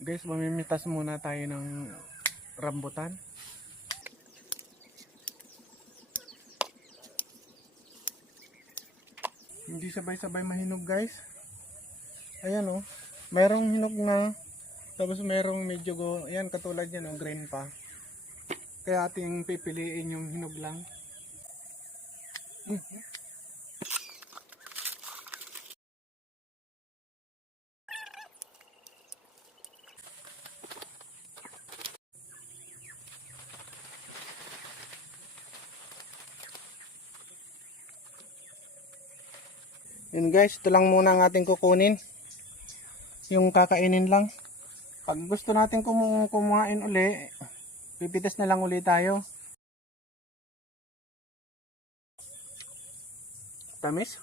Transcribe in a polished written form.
Guys, mamimitas muna tayo ng rambutan. Hindi sabay-sabay mahinog guys. Ayan oh. Merong hinog na. Tapos merong medyo ayan katulad yan oh, green pa. Kaya ating pipiliin yung hinog lang. Yun guys, ito lang muna ang ating kukunin. Yung kakainin lang. Pag gusto natin kumain uli, pipitas na lang uli tayo. Tamis?